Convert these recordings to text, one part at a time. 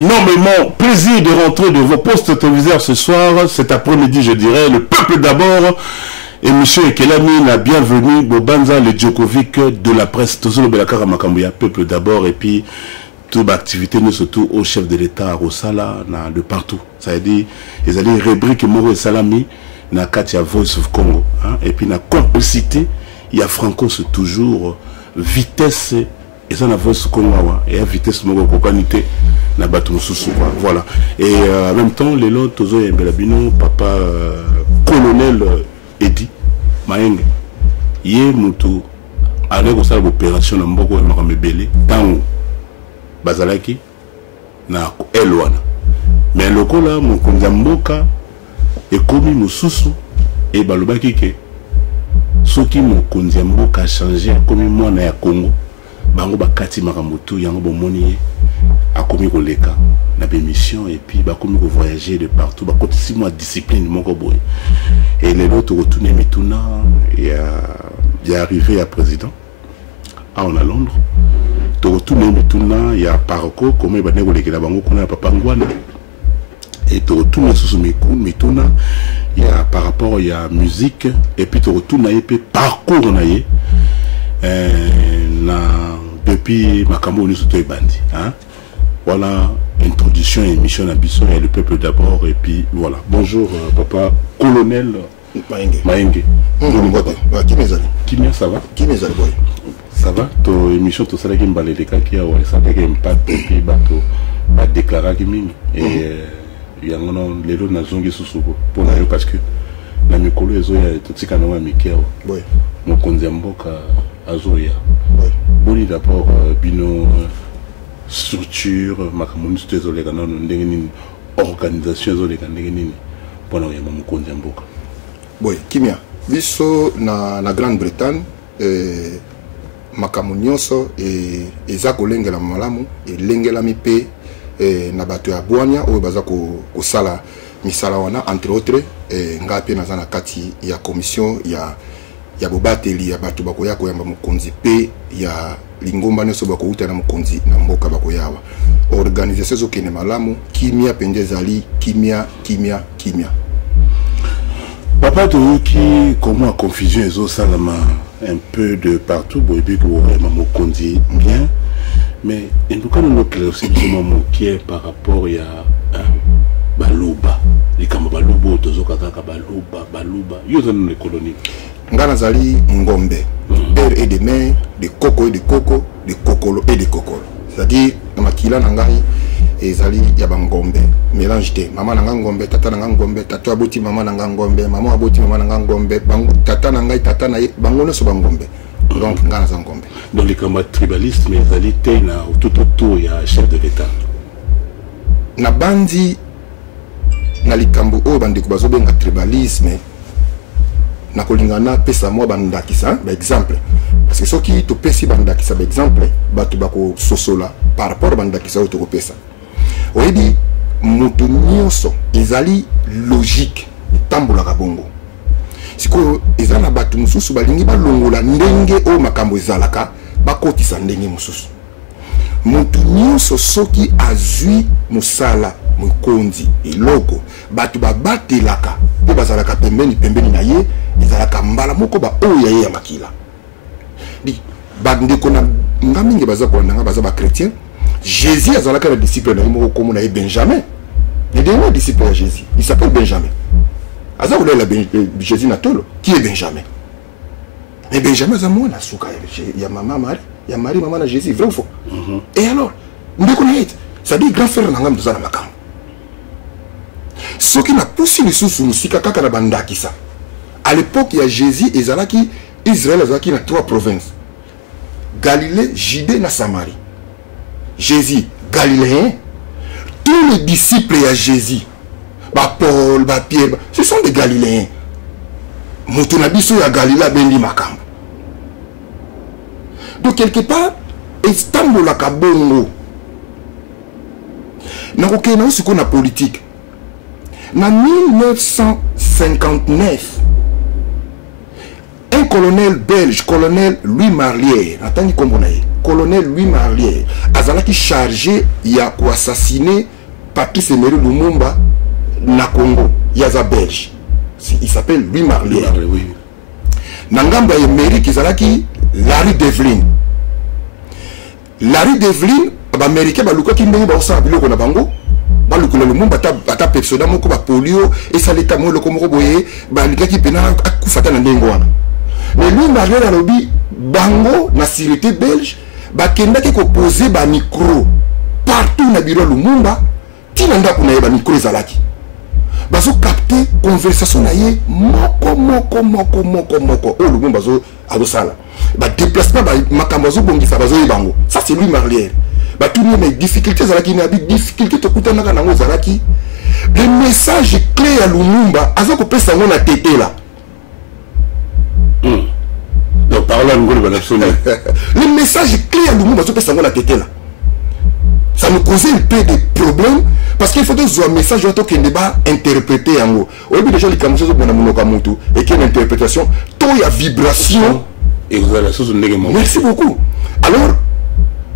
Énormément plaisir de rentrer de vos postes téléviseurs ce soir, cet après-midi je dirais, le peuple d'abord, et monsieur Ekelami, la bienvenue, Bobanza, le Djokovic de la presse, tout le Belakara Makambuya, peuple d'abord, et puis toute activité, nous surtout au chef de l'État, au Sala, de partout. Ça veut dire, ils allaient rubrique Moro et Salami, na Katia Voice of Congo, hein, et puis na complicité, il y a Franco, c'est toujours vitesse, et ça na Voice Congo, et à vitesse Moro Kokanité. Voilà. Et en même temps, les lots, Tozo et Belabino, papa colonel Edi Maeng, yé moutou, avec l'opération de Mboko et Maramebele, Tango, Bazalaki, na Elwana. Mais le coup là, mon Konzamboka, et commis Moussousou, et Balobaki, ce qui mon Konzamboka a changé, comme moi, na Congo. Bango bakati makamutu yango bomoni a commis koleka na bémission et puis ba commis voyager de partout ba côté 6 mois de discipline moko boy et les autres retourner mituna il y a arrivé à président on a Londres to retourner mituna il y a parcours comme ba nego lekela bango kuna papa ngwana et to retourner sous mituna il y a par rapport il y a musique et puis to retourner et puis parcours na yé depuis Makambo nous sommes bandits. Hein? Voilà, introduction et émission à Bisson et le peuple d'abord. Et puis voilà. Bonjour papa colonel Maenge. Kimia, ça va? Ça va? Ton émission, tout ça, qui m'a dit que ça a impact et puis bah déclaré que et il y a un les autres nations qui sont pour nous parce que la micolo est tout ce qu'on a mis oui. Mon konzamboka azoya. Oui. Boni d'abord bino structure makamunus désolé quand on organisation désolé quand on pour nous mon konzamboka. Oui, kimia. Biso na Grande-Bretagne makamunyoso et ezako lengela malamu et lengela mipe na bato ya bwanya oyo baza ko sala misala wana entre autres ngape na zana kati ya commission ya bobateli ya bato bakoya koyamba mokonzi pe ya lingomba neso bakouta na mokonzi na mboka bakoyawa organisation zo kene malamu kimia pende zali kimia papa to qui comment confusion ezo salama un peu de partout boyebi ko mokonzi bien mais en tout cas nous clairissons qui est par rapport à Baluba, les Kambalubo, Tozokaka Baluba, ils ont les colonies. Ngana zali ngombe, air et des mains, des coco et des coco, des cocolo et des cocolo. C'est-à-dire, dans ma kila nangai, et zali yabangombe, mélange de maman nangangombe, tata nangangombe, tata aboti maman nangangombe, maman aboti maman nangangombe, tata nangai, tata nae, bangono so bangombe. Donc, ngana zangombe. Dans les combats tribalistes, mais zali teina, tout autour, il y a un chef de l'État. Na bandi, na likambo o bandeko bazobenga tribalisme na kolingana pesa mo bandakisa ba exemple parce que soki to pesi bandakisa ba exemple batu bako sosola par rapport bandakisa to pesa oyebi mutu nyonso ezali logique tambola ka bongo siko ezana batu mususu balingi balongola ndenge o makambo ezalaka bakotisa ndenge mususu mutu nyonso soki azui musala mukonzi eloko batu babatelaka po bazalaka pembeni na ye ezalaka mbala moko ba oya ye ya makila di bandeko na ngamingi baza ko ndanga baza ba chrétien Jésus azalaka le disciple na moko comme na Benjamin le dernier disciple de Jésus il s'appelle Benjamin azakula la Jésus na tolo qui est Benjamin mais Benjamin za mwana suka ya Marie maman na Jésus vrai ou faux et alors ndeko na yete ça dit grand frère na ngam dozana makambo ce qui n'a poussé les sous-sous kaka na bandakisa à l'époque il y a Jésus et zalaki Israël zalaki na 3 provinces Galilée, Judée na Samarie. Jésus galiléen, tous les disciples à Jésus Paul, Pierre, ce sont des Galiléens. Motonabiso ya Galilée bendi makambo. Donc quelque part Istanbul la kabongo na kokena aussi qu'on a politique. En 1959, un colonel belge, colonel Louis Marlière, colonel Louis Marlière azalaki chargé ya assassiner Patrice Emery Lumumba na Congo, yaza belge. Il s'appelle Louis Marlière. Oui. Nangamba Emery kizalaki Larry Devlin. Larry Devlin, américain baluka ki ndenge ba osala biloko na bango. Balukula Lumumba ata persona moko ba polio et ça l'état mo loko moko boye ba likaki pena akufata na ndenge wana. Mais Louis Marlière alobi bango na sécurité belge ba kendaki ko poser ba micro partout na bureau Lumumba tina ndako na ye ba micro ezalaki. Bazo capter conversation na ye moko o Lumumba azo sala. Ba déplacement ba makambo zo bongisa bazo yebango. Ça c'est Louis Marlière. Bah tout les difficultés zalaki na bi difficulté to kutana na ngo zalaki. Le message clé à Lumumba azako pesa ngo na tété là. Donc parlons ngolo ba nationaux. Le message clé à Lumumba azako pesa ngo na tété là. Ça nous causait un peu de problèmes parce qu'il faut que ce message auto qui ne pas interpréter en haut. Au début déjà les camouflages sont dans mon kamutu et qu'il y a une interprétation, tout y a vibration et vous avez la chose négative. Merci beaucoup. Alors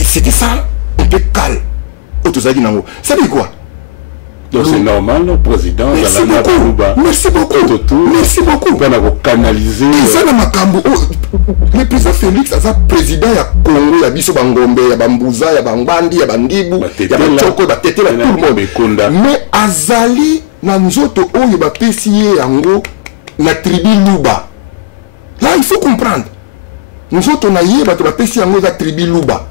c'était ça un peu calme. Ça veut quoi? Donc c'est normal, le président. Merci beaucoup. Merci beaucoup. Merci beaucoup. On canaliser. Le président Félix, c'est président du Congo, il y a Bisso Bangombe, il y a Bambouza, il y a Bambandi, il y a Bandibu, il y a Tchoko, il y a Tété, tout le monde. Mais Azali, Nanzoto, il y a Pessier, Yango, la tribu Luba. Là, il faut comprendre. Nous autres, on a eu la Pessier, Yango, la tribu Luba.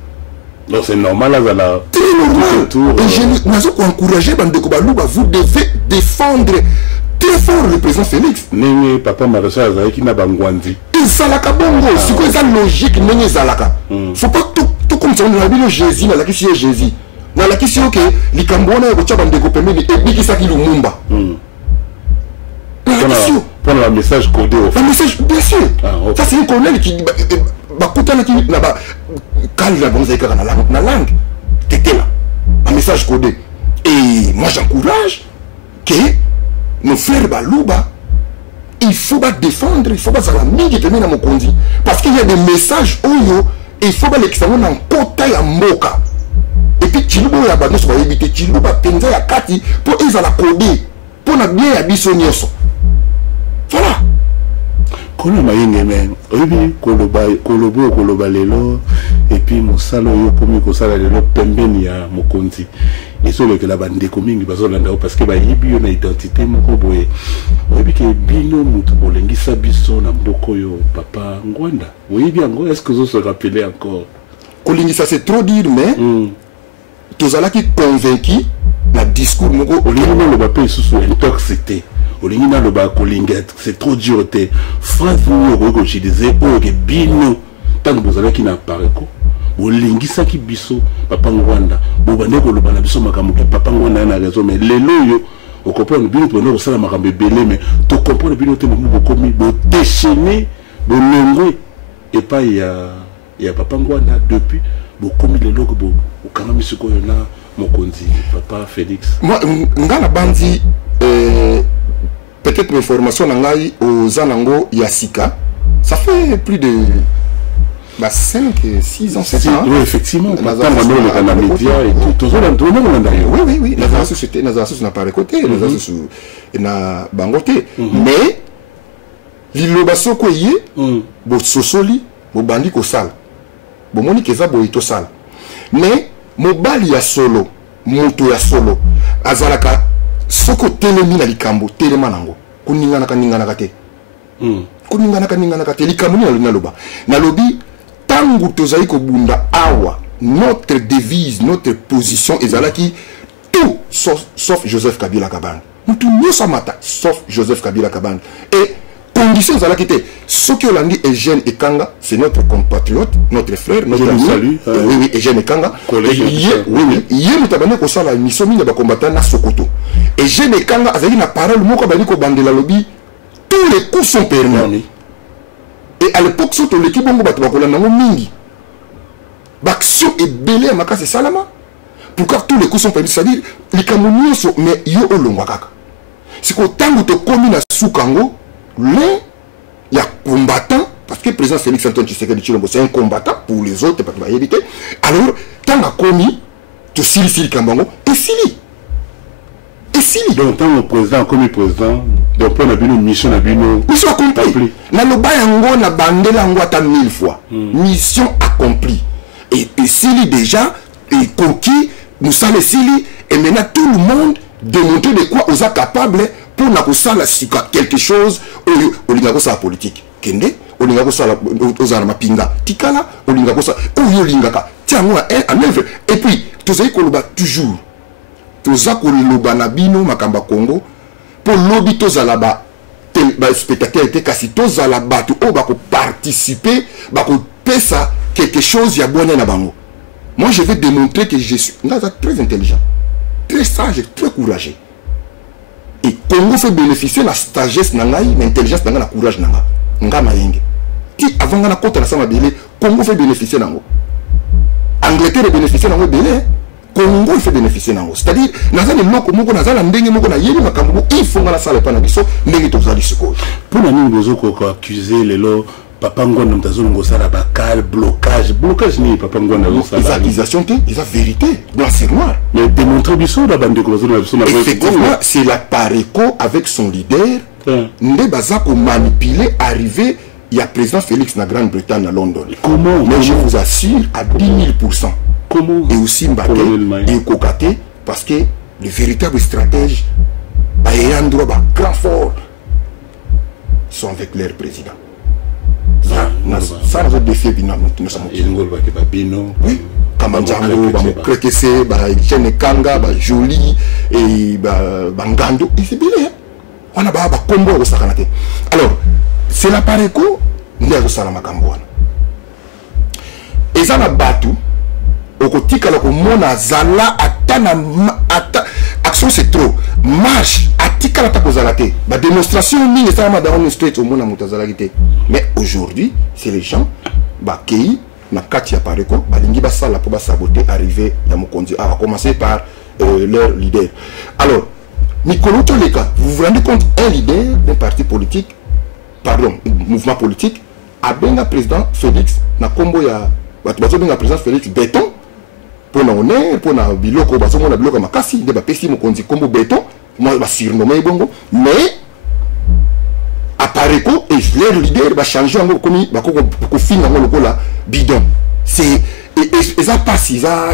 Donc c'est normal, là, là. Très normal. Et je n'ai encouragé Bandeko Baluba, vous devez défendre très fort le président Félix. Néné, papa m'a reçu à Zaki na Bangwandi. Et Zalaka Bongo, c'est quoi ça logique, Néné Zalaka. Faut pas tout comme ça, on a vu le Jésus, on a la question Jésus. On a la question que les Cambouana et Bocha Bandeko Pemé, et Biki Saki Lumumba. Pour le message codé au fait. Le message, bien sûr. Ça c'est un colonel qui dit. Quand il a bon la langue, t'étais là, un message codé. Et moi j'encourage que nos frères Balouba, il faut pas défendre, il faut pas faire la mingi de mon condi. Parce qu'il y a des messages où il faut pas l'examiner en kota ya moka. Et puis Chilubo ya bano soit évité, Chilubo penza ya kati pour ils à la coder, pour na bien ya bisonioso. Voilà. Kolo mayenge men obi koloba lelo et puis mosalo yo komi ko sala lelo pembeni ya mokonzi ezolo ke la bande komingi bazolanda parce que ba yibi yo na identité moko boye obi ke bino mutu bolengisa biso na mboko yo papa Ngwanda oyibi yango est-ce que vous se rappelez encore kolingisa c'est trop dire mais tozalaki convaincu na discours moko olingo lo bape susu intoxité. C'est trop dur. Phrase vous utilisez pour que bino tant que vous avez qui n'apparaît quoi. Vous lingisa qui biso papa Ngwanda. Vous venez pour le banabiso makamuke papa Ngwanda na raison mais les loyo au comprendre bino pour nous ça makambe belé mais tu comprends bino te mo komi bo déchaîner bo nongwe et pas il y a papa Ngwanda depuis bo komi les logo bo quand même ce qu'on a mon konzi papa Félix. Moi ngana bandi peut-être mes formations aux Anango Yasika, ça fait plus de 5, 6 ans, 7 ans. Oui, effectivement. Oui, oui. Nazara Sous n'a pas récolté, Nazara Sous n'a bangoté. Mais, l'Iloba Sokoye, bo Sosoli, bo Bandi Kosal, bo Moni Keza bo Ito Sal. Mais, Mobali ya solo, Moto ya solo, Azalaka. Soko telemi na likambo telema nango kuningana kate kuningana kate likambo ni na loba na lobi tangu tozali ko bunda awa notre devise notre position ezalaki tout sauf Joseph Kabila Kabane mutu nyosa mata sauf Joseph Kabila Kabane et condition ezalaki te soki olandi Eugène Ekanga c'est notre compatriote notre frère notre ami oui Eugène Ekanga yé mutabane ko sala mission mingi ba combattant na Sokoto Eugène Ekanga azali na parole moko bali ko bandela lobi tous les coups sont permis et à l'époque soto l'équipe bongo bato bakola nango mingi baction ebele ya makasi salama pourquoi tous les coups sont permis c'est-à-dire likambo nyonso mais yo olongwa kaka siko tangu to komi na sukango l'un, il y a combattant parce que le président Félix Antoine Tshisekedi Tshilombo c'est un combattant pour les autres parce qu'il va éviter. Alors tant qu'on a commis tout Sili Kambango et Sili. Donc, tant que président, comme président, donc on a une mission accomplie. Na loba yango na bandela yango ata 1000 fois. Mission accomplie. Et Sili déjà est conquis, nous sommes Sili, et maintenant tout le monde démontrer de quoi on est capable pour na quelque chose au linga sa politique. Kende, au linga sa aux armes pinga. Tikala, au linga sa au linga tiens moi à 9. Et puis tout ça koloba toujours. Tout ça koloba na bino makamba Congo pour lobby to zalaba spectateur était kasi to zalaba to o ba ko participer ba ko pesa quelque chose ya bonne na bango. Moi je vais démontrer que je suis très intelligent, très sage et très courageux. Et Congo fait bénéficier la sagesse nanga, l'intelligence nanga, la courage nanga. Nga mayenge. Qui avant na compte na sama belé, Congo fait bénéficier nango. Angleterre bénéficier nango belé. Congo fait bénéficier nango. C'est-à-dire nazali loko moko nazala ndenge moko na yeli makambo il faut ngala sala pa na biso ndenge tozali sikoyo. Pour na nini bozo ko accuser lelo papa ngona mtazo ngosala bakal blocage ni papa ngona ngosala. Les accusations ils ont vérité blanc sur noir. Mais démontrer biso da bande ko na biso na. Effectivement, c'est la Pareco avec son leader nde baza ko manipuler arrivé il y a président Félix na Grande-Bretagne à London. Comment? Mais je vous assure à 10 000%. Comment? Et aussi Mbaké et Kokate parce que les véritables stratèges Bayandro grand fort sont avec leur président. Ça nous a défié Bino. Oui. Kamanjango, Krekese, Chene Kanga, Jolie et Bangando. Et c'est bien. On a combo au Sakanate. Alors, c'est la Pareco, nous avons Salamakamboan. Et ça n'a pas tout. Au côté que la zala atana action c'est trop marche atika la takozalate ba démonstration ni ça ma dans street au mona mutazalagité mais aujourd'hui c'est les gens ba kei na kati ya Pareco balingi ba sala pour ba saboter arriver ya mokonzi a commencer par leur leader. Alors Nicolo Toleka, vous vous rendez compte un leader d'un parti politique pardon mouvement politique a benga président Félix na kombo ya bato benga président Félix béton pour na honneur pour na biloko baso mona biloko makasi de ba pesi mokonzi kombo béton moi ba surnommé bongo mais à Pareco et leur leader va changer en comme ba ko finir en lokola bidon c'est et ça passe ça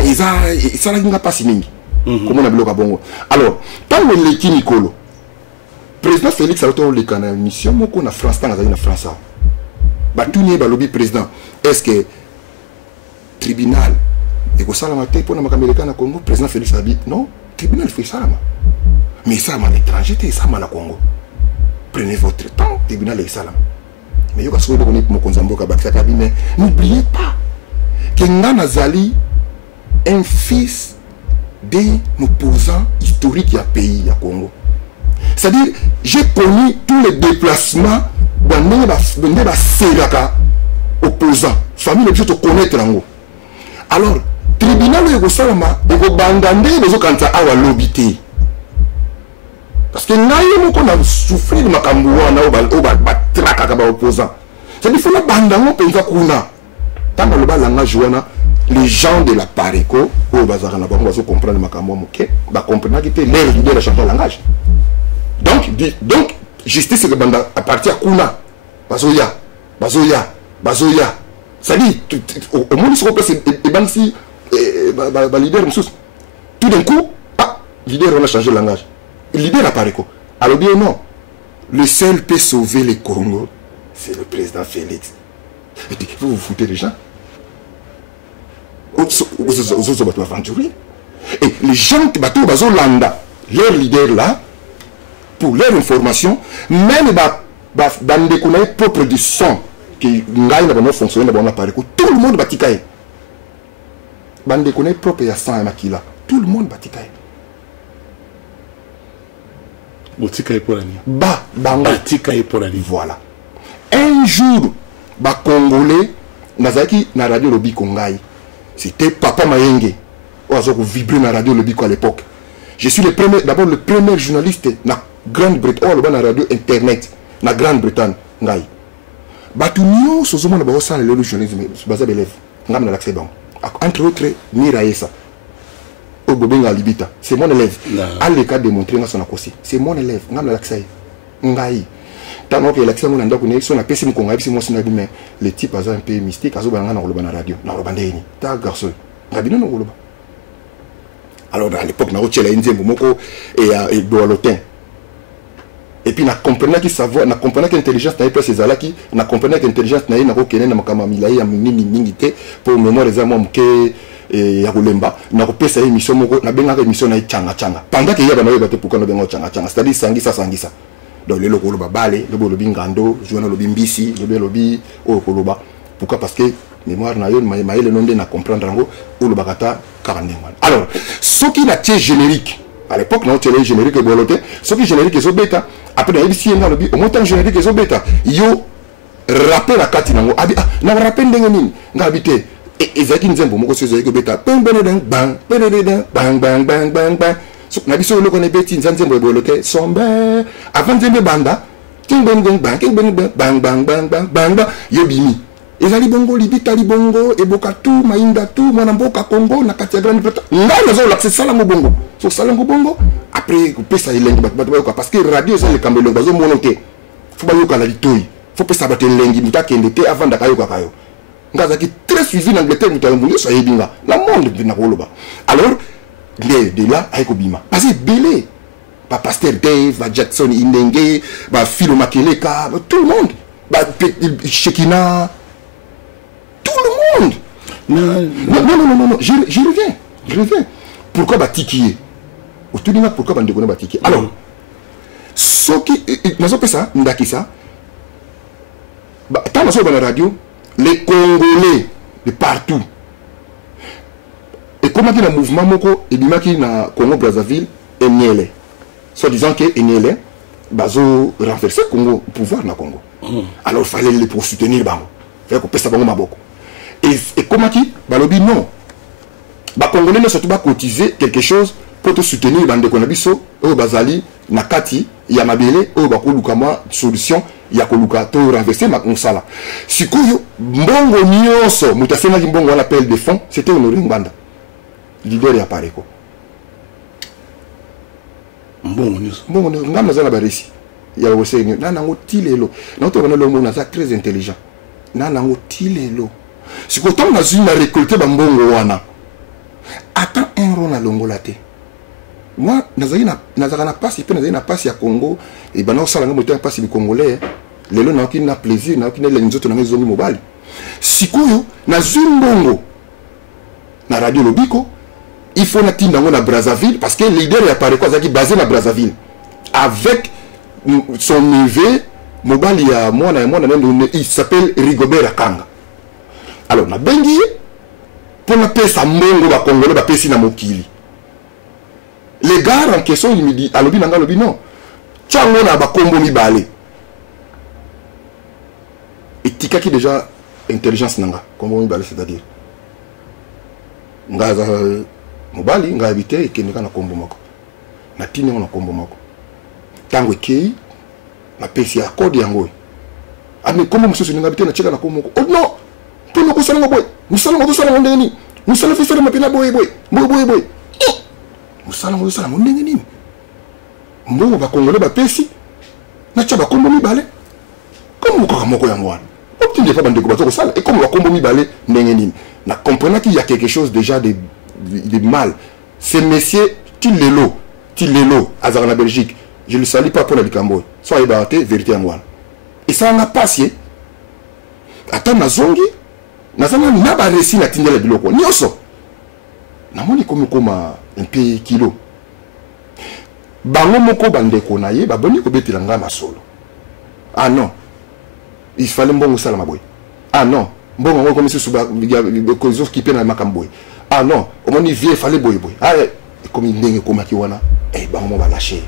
la nga passe mingi comme na biloko bongo. Alors tant le leki Nicolo président Félix a le kana mission moko na France tant na France ba tourner ba lobby président est-ce que tribunal et que ça la matin pour na américain na Congo président Félix a dit non tribunal fait ça mais ça à l'étranger ça à la Congo prenez votre temps tribunal est ça mais yo ka so ko ni mo konzamboka bakisa cabinet n'oubliez pas que Ngana Zali un fils d'un opposant historique à pays à Congo. C'est-à-dire j'ai connu tous les déplacements dans les Seraka opposants famille je te connaître en haut. Alors tribunal de Salama et au Bangandé les autres à l'obité parce que naïe qu'on a souffert de Makamboua na au traka kaba opposant c'est il faut la bandango penza kuna tant le balanga joana les gens de la Pareco au bazar na bango comprendre Makambo moké ba comprendre que leur leader a changé langage donc justice que banda à partir à kuna bazoya ça dit au monde se replace et ben si leader tout d'un coup leader on a changé le langage leader à Pareco alors bien non le seul peut sauver le Congo c'est le président Félix. Et puis vous vous foutez des gens aux autres bateaux aventuriers et les gens qui bateaux bazolanda leur leader là pour leur information même dans des connaissances propres du son qui n'a fonctionné dans Pareco tout le monde batikaye dans des connaissances propres à sang et makila tout le monde batikaye batikaye pour l'année batikaye pour l'année voilà un jour ba congolais nazaki na radio lobi kongai c'était Papa Mayenge oazo ko vibrer na radio lobi à l'époque je suis le premier journaliste na Grande-Bretagne na radio internet na Grande-Bretagne ngai Batu nyonso ozomona baosala lelo journalisme baza belève ngam na l'accès bon entre autres Miraesa Obobenga Libita c'est mon élève à l'écart démontrer nga son akosi c'est mon élève ngam na l'accès ngai tant que l'accès mon ndako ne son apesi mkonga bisi mo sina bime le type aza un peu mystique azoba nga na koloba na radio na koloba ndeni ta garçon ngabino na koloba alors à l'époque na rochela inzembo moko et doalotin. Et puis, na comprenait que savoir, na comprenait que l'intelligence n'a pas ces alaki, na comprenait que l'intelligence n'a pas qu'elle n'a pas milai, n'a pas pour mémoire des amants que ya Rulemba, n'a pas ça émission, n'a pas émission na changa changa. Pendant qu'il y a des gens qui pourquoi n'a changa changa, c'est-à-dire sangisa. Donc le logo ba balé, le lobby ngando, journal lobby mbisi, le lobby au koloba. Pourquoi? Parce que mémoire na yon maï le nom de na comprendre rango ou le bagata 40 mois. Alors, ce qui n'a pas générique. À l'époque, non, tu es générique et boloté. Ce qui est générique et bêta. Après, il y a au moins temps générique et bêta. Yo rappel la carte nango. Ah, na rappel d'engeni. Ngabité. Et zaki nzembo moko se zaki bêta. Bang bang bang bang bang bang bang bang. So na biso le connaît bêti nzembo et boloté. Sombe. Avant nzembe banda. King bang bang bang king bang bang bang bang bang bang. Yo bimi. Ezali bongo libita li bongo eboka tout mainda tout mwanamboka Congo na katia grande plata ngana zo l'accès salango bongo so salango bongo après pesa elengi batba parce que radio ça le kambelo bazo mononté faut ba yoka la litoi faut pesa bato elengi mutaka endete avant dakayoka kayo ngaza ki très suivi en Angleterre mutalambuli so yebinga la monde bina koloba alors de là ayko bima parce que belé ba Pasteur Dave ba Jackson Indenge ba Philo Makeleka tout le monde ba Shekina tout le monde. Non, je reviens. Pourquoi Batiki? Pourquoi Batiki? Alors, ce qui. Nous avons fait ça, nous avons ça. Tant que dans la radio, les Congolais de partout. Et comment il y a un mouvement, et bien qu'il y a Congo-Brazzaville, et Niele. Soit disant que Niele, bazo renverser le Congo, pouvoir dans le Congo. Alors, il fallait les pour soutenir le Bango. Il fallait que ça va beaucoup. Et comment qui balobi non ba congolais ne surtout pas cotiser quelque chose pour te soutenir bande konabiso au bazali nakati ya mabele au bakoluka moi solution ya koluka to renverser ma konsala sikoyo mbongo nyonso mutafena mbongo on appelle des fonds c'était Honoré Nganda leader ya pareko mbongo ngam nazala barisi ya wosenyo nana ngotilelo na to bana lo mbongo na très intelligent nana ngotilelo. Si quand on a eu récolté Bambongo wana, attends un rond à l'ongolate. Moi, Nazarana passe, il n'a pas si à Congo, et ben non, ça n'a pas passé du Congolais. Les gens n'ont qu'un plaisir, n'ont qu'une les autres dans les zones mobile. Si qu'on a eu Bongo, na radio Lobiko, il faut natin dans la Brazzaville, parce que le leader est apparu quoi, qui basé na Brazzaville, avec son neveu, mobile il y a moi, il s'appelle Rigobert Akanga. Alors, na bengi pour la paix, ça mongo va congolais va paix na mokili. Les gars en question, ils me disent, à l'obi nanga l'obi non. Tchango na ba kombo mi balé. Et tika qui déjà intelligence nanga, kombo mi balé c'est-à-dire. Nga za mobali nga habité et keneka na kombo moko. Na tini na kombo moko. Tango kei na paix ya code yango. Ami kombo mususu nga habité na cheka na kombo moko. Oh non. Nous sommes boy. Nous sommes ndeni. Nous sommes fait faire mapina boy. Nous sommes ndeni. Mbongo ba congolais ba pesi. Na tcha ba kombo mi balé. Comme ko kamoko yango wana. Optinde pas bande ko ba sala et comme ba kombo mi balé ndeni. Na comprenant qu'il y a quelque chose déjà de mal. C'est monsieur Tilelo Azar en Belgique. Je le salue pas pour la Bikambo. Soyez barté vérité en wana. Et ça n'a pas passé. Attends na zongi nazana na ba resi na tindela biloko nyoso namoni koma un peu kilo bango moko bandeko na ye baboni ko betela ngama solo. Ah non, il fallait mbongo sala maboy. Ah non, mbongo ngo comme suba ko zo ki pena makamboy. Ah non, omoni vie fallait boy. Ah comme ndenge koma ki wana bango ba lâcher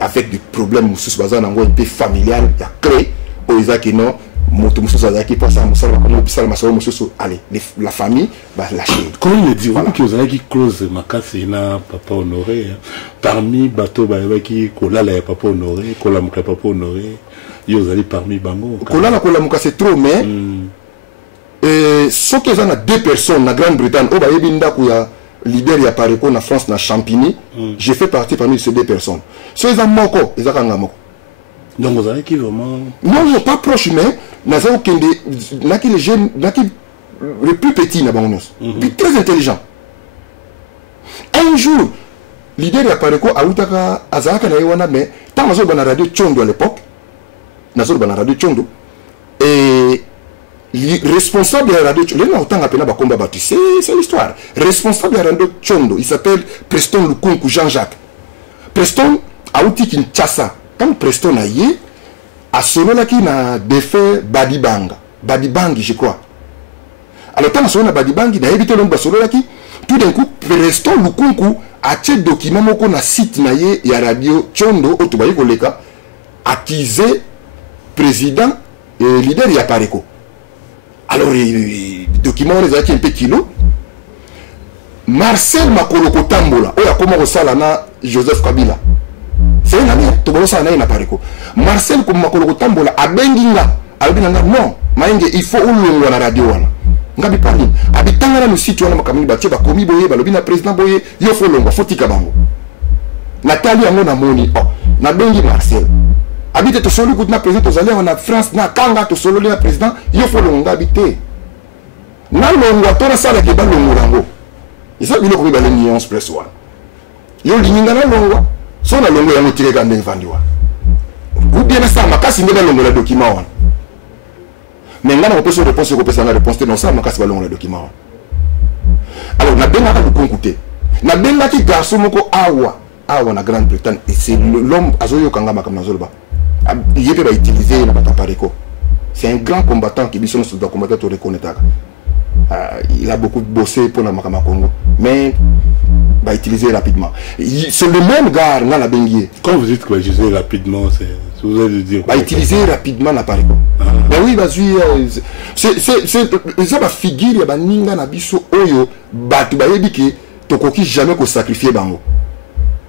avec des problèmes sous bazana ngo un peu familial ya créé o izaki non moto musoso azaki pour ça musala comme bisala masolo musoso allez la famille va lâcher. Comment le dire que vous avez qui close makasi na papa Honoré parmi bateau ba qui kolala ya papa Honoré kolamuka papa Honoré yo allez parmi bango kolamuka c'est trop mais ce que ça a deux personnes na Grande-Bretagne au ba yebinda ku ya leader ya Pareko na France na Champigny j'ai fait partie parmi ces deux personnes so ils ont moko ils ont moko. Donc vous avez qui vraiment non pas proche mais naza okende naki les jeunes naki le plus petit na bangonos puis très intelligent. Un jour leader ya Pareko autaka azaka na yewana mais tant nazo bana radio Tchondo à l'époque nazo bana radio Tchondo et responsable de la radio Tchondo là autant appelé ba combat battu c'est l'histoire responsable de la radio Tchondo il s'appelle Preston Lukunku Jean-Jacques Preston auti Kinshasa quand Preston a yé a solo là qui na défait Badibangi je crois alors tant solo na Badibangi na évité l'homme solo là qui tout d'un coup Preston Lukunku a ché document moko na site na yé ya radio Tchondo au tubayi koleka accusé président et leader ya Pareko. Alors les documents les a un peu kilo Marcel Makoloko Tambola oya koma kosala na Joseph Kabila c'est un ami to bolosa na ina Pareko Marcel comme Makoloko Tambola abenginga albinanga non maenge il faut ulongwa na radio wana ngabi parli abitanga na site wana makamini batie ba komi boye balobi na président boye yo faut longwa fotika bango Nathalie yango na moni na bengi Marcel habite to solo na président to zali na France na kanga to solo na président yo faut longwa habite na longwa to na sala ke ba longwa rango isa bilo ko ba le nuance plus one yo lininga na longwa so na longwa yango tireka ndenge vandiwa ou bien ça makasi ndena longwa la document wana mais ngana ko pesa réponse ko pesa na réponse non ça makasi ba longwa la document wana alors na benga ka konkute na benga ki garçon moko awa na Grande-Bretagne et c'est l'homme azoyo kanga makam nazolba il peut utiliser na Pareko. C'est un grand combattant qui biso sur le combattant to reconnaître. Il a beaucoup bossé pour la Makama Congo mais va utiliser rapidement. C'est le même gars dans la Benguier. Quand vous dites que utiliser rapidement c'est vous allez dire va utiliser rapidement la Pareko. Ben oui vas-y c'est ça va figure ya baninga na biso oyo batu ba yebiki tokoki jamais ko sacrifier bango.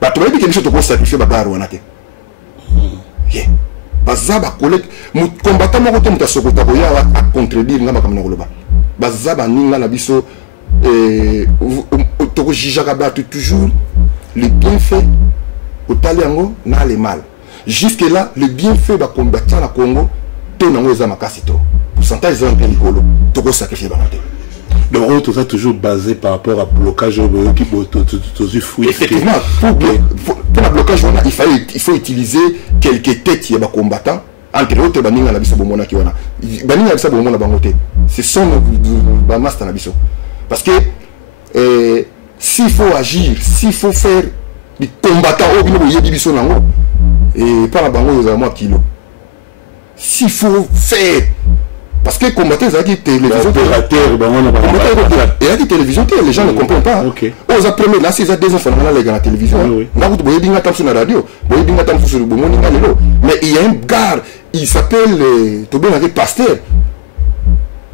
Batu ba yebiki biso toko sacrifier bagaro wana te. Yeah. Bazaba collègue mu combattant moko te mutasokota ko ya a contredire ngamba kamna koloba bazaba ninga na biso toko jijaka batu toujours le bienfait au taliango na le mal jusque là le bienfait ba combattant na Congo to nango za makasi to pourcentage za ngeli kolo toko sacrifier ba te. Donc tout ça toujours basé par rapport à blocage qui fouille. Effectivement, pour le blocage, il faut utiliser quelques têtes qui sont combattants. Entre autres, baninga na biso bomona ki wana. Baninga biso bomona bangote. Ce sont ba master na biso. Parce que s'il faut agir, s'il faut faire des combattants au bino yebi biso nango et pas la bango za moi kilo. S'il faut faire parce que combattre ça qui télévision et télévision les gens ne comprennent pas. Aux après là c'est ça des enfants là les gars la télévision. Là vous voyez dinga tam sur la radio, vous voyez dinga tam sur le bon mais il y a un gars, il s'appelle Tobé avec pasteur.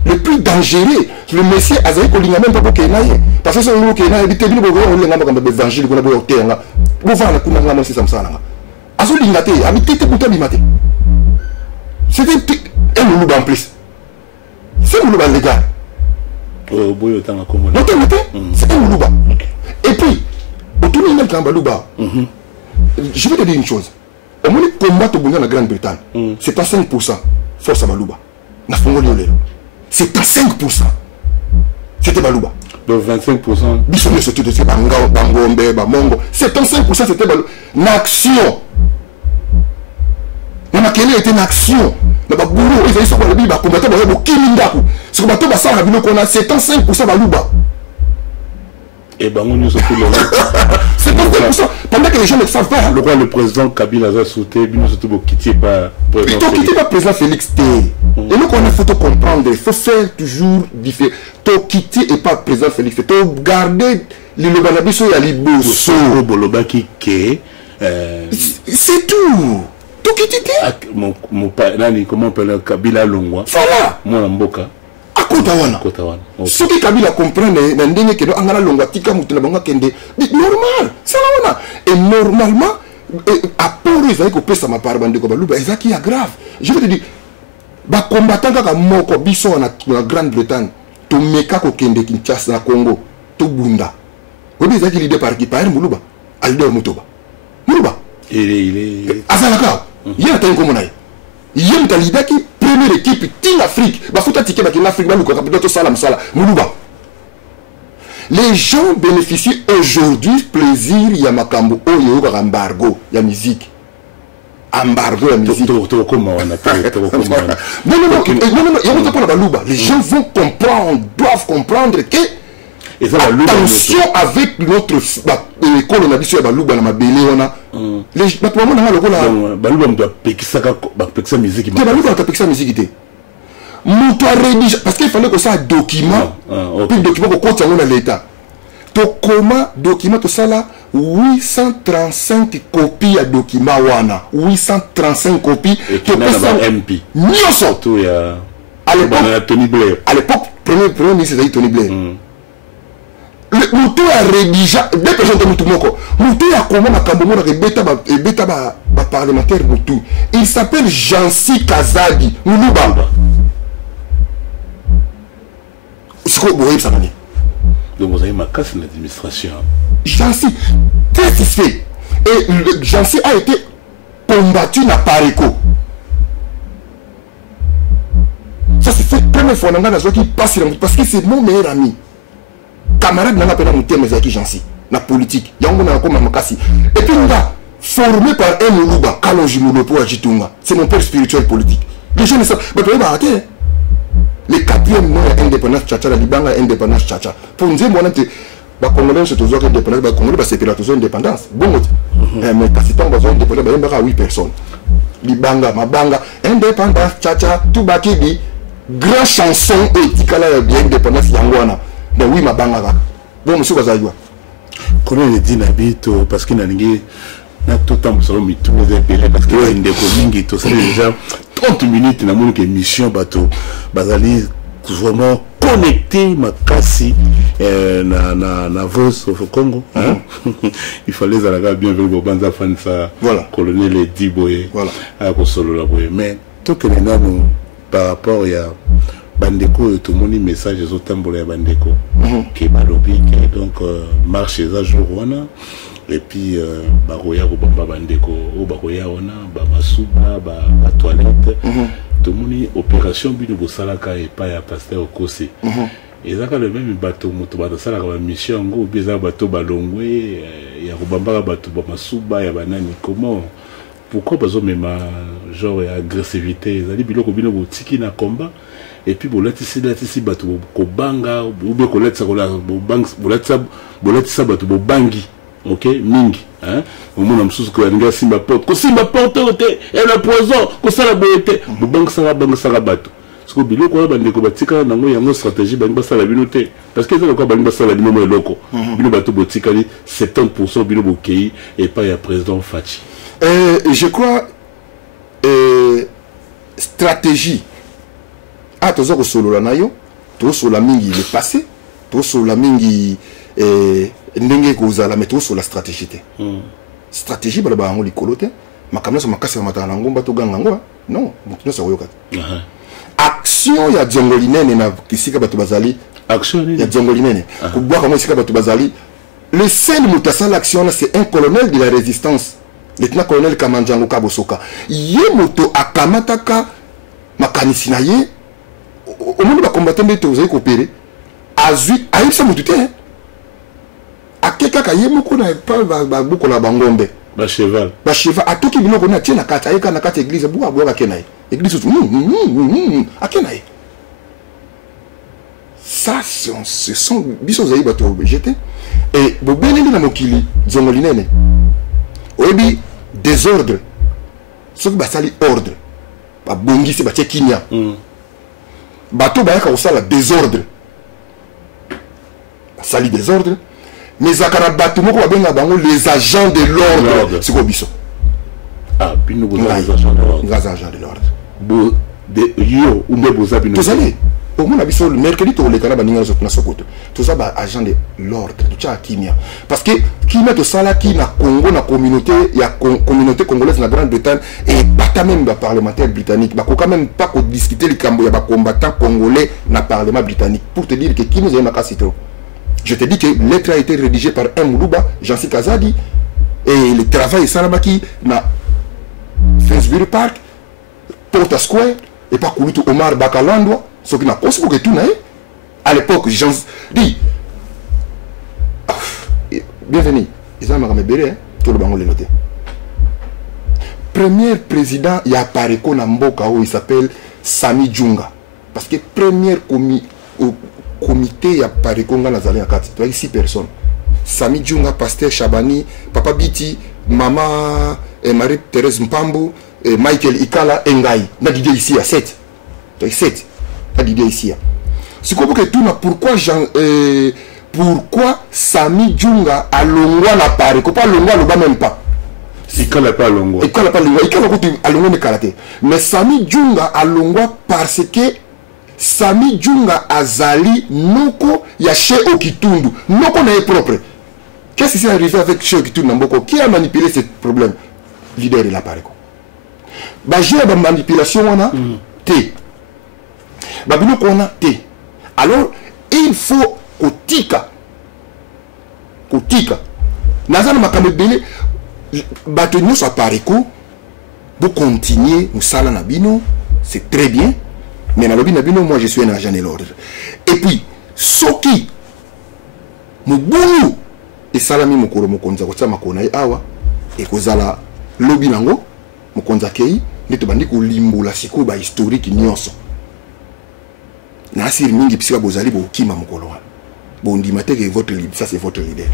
Le plus dangereux, le monsieur Azaï Kolinga même pas pour Kenaye parce que c'est le Kenaye habite bien pour on l'engamba comme évangile qu'on a beau terre. Vous voir la kunanga moi c'est ça ça. Azo lingate habite te putain bimate. C'était un loup en plus. C'est un louba les gars. C'est un louba. Et puis, autour de l'Ouba, je vais te dire une chose. Au moins, le combat au Bouddha en Grande-Bretagne, c'est pas 5%. Force à Balouba. C'est pas 5%. C'était Balouba. Donc 25%. C'est 5%, c'était Balouba. L'action. Quelle était une action? C'est un 5% Balouba. Et ben on nous c'est tout le c'est pas 5%. Pendant que les gens ne savent pas. Le roi, le président Kabila a sauté, nous surtout quitté par président Félix. Quitté par président Félix T. Et donc il faut comprendre, il faut faire toujours différent. To quitter et pas président Félix T. To garder les Lobanabiso et les Bosso. Bolobaki Ké. C'est tout. tokitite mon père nani comment on peut Kabila Longwa voilà mon mboka akota wana soki Kabila comprendre na ndenge que angala Longwa tika mutu na bango kende normal ça wana et normalement apport ezali kopesa mapara bandeko baluba ezaki ya grave. Je veux te dire ba combattant kaka moko biso na Grande-Bretagne to meka ko kende Kinshasa na Congo to bunda obi ezaki leader par qui par muluba alder mutoba muluba il est azalaka yena tayi ko monaye yem ta leader qui première équipe tin Afrique ba futa ticket ba kin Afrique ba luka kapito sala msala muluba. Les gens bénéficient aujourd'hui plaisir ya makambo oyo ba embargo ya musique. Embargo la musique. Non, les gens vont comprendre, doivent comprendre que attention avec notre école on a dit sur Balouba na mabele ona les batouama na lokola Balouba doit pekisa musique. Balouba doit pekisa musique té. Muto rédige parce qu'il fallait que ça document puis document ko compte na l'état. To comment document to ça là 835 copies à document wana 835 copies to pesa MP nyoso to ya à l'époque premier ministre c'était Tony Blair. Le mutu a rédigé des personnes de mutu moko mutu a comment makambo mona beta ba parlementaire mutu il s'appelle Jansi Kazadi Mulubamba siko boye ça nani. Donc vous avez ma casse l'administration. Jansi très satisfait et Jansi a été combattu na Pareco. Ça c'est fait première fois dans la qui passe parce que c'est mon meilleur ami. Camarade n'a pas monté mais avec Jansi la politique. Yango na comme makasi. Et puis on va formé par un Muluba Kalonji Mulupo Ajitunga. C'est mon père spirituel politique. Les gens ne savent pas mais arrêter. Le quatrième nom est indépendance tchacha, la Libanga indépendance tchacha. Pour nous dire, moi, les Congolais sont toujours indépendants, les Congolais sont toujours indépendance. Bon, mais quand ils sont indépendants, il y a 8 personnes. Libanga, Mabanga, indépendance tchacha, tout bakidi, grand chanson et bien indépendance Yangwana. Ben oui, Mabanga. Bon, monsieur Bazaywa. Comment on dit Nabito, parce qu'il y a tout le temps, parce qu'il y a une décomingue, tout ça, déjà 30 minutes, il y a une émission, bazali vraiment connecté, ma casse, na voix au Congo. Il fallait bien vu Bobanza Fansa, colonel Diboye, à Kosolo la Boye. Mais tout que les nanos, par rapport à Bandeko, tout le monde message aux autres tambours Bandeko, qui est malobi, qui donc marche à jour. Et puis baroya ko bamba bandeko o baroya ona ba masuba ba toilette tout le monde opération bino bosalaka et pas ya pasteur Kose et ça le même bateau moto ba sala ka mission ngo biza bateau balongwe ya ko bamba bateau ba masuba ya banani comment pourquoi bazo même genre agressivité zali biloko bino botiki na combat et puis bolatisi bateau ko banga ou be ko letsa ko la bolatisa bateau bo bangi. Ok, mingi, hein? Au moins, on que les gars simba porte, que simba porte, et le poison, que ça la beauté, le banque ça va battre. Parce que bilo quoi, bande ko batika nango yango stratégie bande ça la binoté. Parce que ça le quoi bande ça la binomo loko. Bilo bato botika 70% bilo bokei et pas ya président Fachi. Je crois stratégie. Ah, tozo ko solo la nayo, to solo la mingi le passé, to solo la mingi ndenge kozala mais sur la stratégie stratégie bala ba ngoli kolote makamna so makasi matana ngomba to ganga ngwa non mukino sa yoka action ya djongolinene na kisika bato bazali action ya djongolinene kubwa kama kisika bato bazali le seul mutasala action c'est un colonel de la résistance lieutenant colonel Kamanjango Kabosoka ye moto akamataka makanisi na ye au monde ba combattant de vous avez coopéré azui aïssa mutute akeka kaye moko na pa beaucoup na bangombe ba cheval atoki biloko na tie na kati ayeka na kati église bwa bwa kenaye église akenaye ça ce sont biso zayi bato jeté et bobeleli na mokili zongolinene oyebi désordre soki basali ordre babongisi batie kinya bato bayaka kosala désordre basali désordre mais zakara bato moko babenga bango les agents de l'ordre siko biso Ah, puis nous vous Ngai. avez agents de l'ordre. Ngai agent de l'ordre. Yo, ou bien vous avez Tous allez. Au moins, le mercredi, tu as les Canadiens na Sokoto. Tout ça, agent de l'ordre. Tout ça, Kimia. Parce que Kimia, tout ça là, qui na Congo, na communauté, il y a communauté congolaise na Grande-Bretagne et pas même le parlementaire britannique. Bah, quand même pas discuter les Cambo, il y a combattants congolais na parlement britannique. Pour te dire que qui nous a eu trop. Je te dis que la lettre a été rédigée par M. Moulouba, Jansi Kazadi, et le travail Salamaki na Finsbury Park, Porta Square, et pas Kouloutou Omar Bakalandwa. Ce qui n'a pas possible que tout n'a à l'époque, j'en dis bienvenue, ils ont m'amébéré, tout le bango les noté. Premier président, il y a Pareko Namboka où il s'appelle Sami Djunga. Parce que premier comité, il y a Pareko Nazalé à 4, il y a 6 personnes. Sami Djunga, Pasteur Chabani, Papa Biti, Maman Marie-Thérèse Mpambo, Michael Ikala, Engai. On a dit ici à 7. 7. L'idée ici. C'est comme que tout pourquoi Sami Djunga a longwa na pare ko pas longwa le bas même pas. Il n'a pas longwa. Il n'a pas longwa. Il a longwa de karaté. Mais Sami Djunga a longwa parce que Sami Djunga azali noko ya chez Okitundu. Noko na propre. Qu'est-ce qui s'est arrivé avec chez Okitundu Namboko? Qui a manipulé ce problème? Leader de la pare ko. Bah j'ai une manipulation on a T. Babino kona te. Alors, il faut kotika. Nazana makamebele batenyo sa pareko pour continuer musala nabino, c'est très bien. Mais na lobi nabino moi je suis un agent de l'ordre. Et puis soki mubulu et salami mukoro mukonza ko tsama kona awa et kozala lobi nango mukonza kei neto bandi ko limbola siko ba historique nyonso. Nasir mingi pisika bozali bo kima mokolo wana. Bon dimate que votre leader, ça c'est votre leader.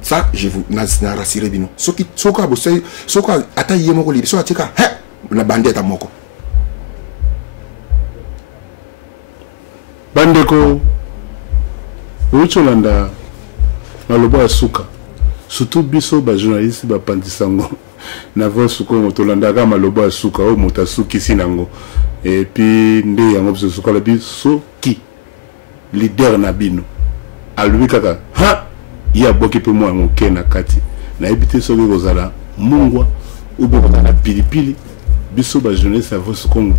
Ça je vous na rassuré bino. Soka bosay soka ata yemo ko leader so atika na bandeta moko. Bandeko Ucholanda na lobo asuka. Surtout biso ba journaliste ba pandisango. Na vo suko motolanda ka malobo asuka o motasuki sinango. Et puis nde yango biso suka la biso ki leader na bino a lui kaka ha ya boki pe mo moke na kati na ebité soki kozala mungwa ou bien kozala pilipili biso ba jeunesse a vo suko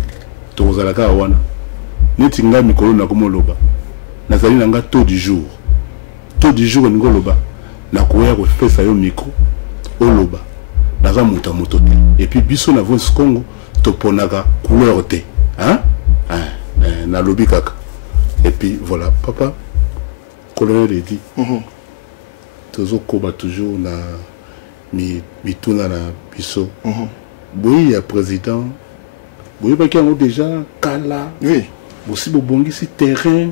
to kozala ka wana neti nga mikolo na komoloba nazali na nga taux du jour ngoloba na koya ko fesa yo micro oloba naza muta moto te et puis biso na vo suko to ponaka couleur te hein na lobi kaka. Et puis voilà, papa, colonel est dit, toujours combat toujours na mituna na biso. Oui, il y a président. Oui, parce qu'il y a déjà Kala. Oui. Aussi bongi si terrain.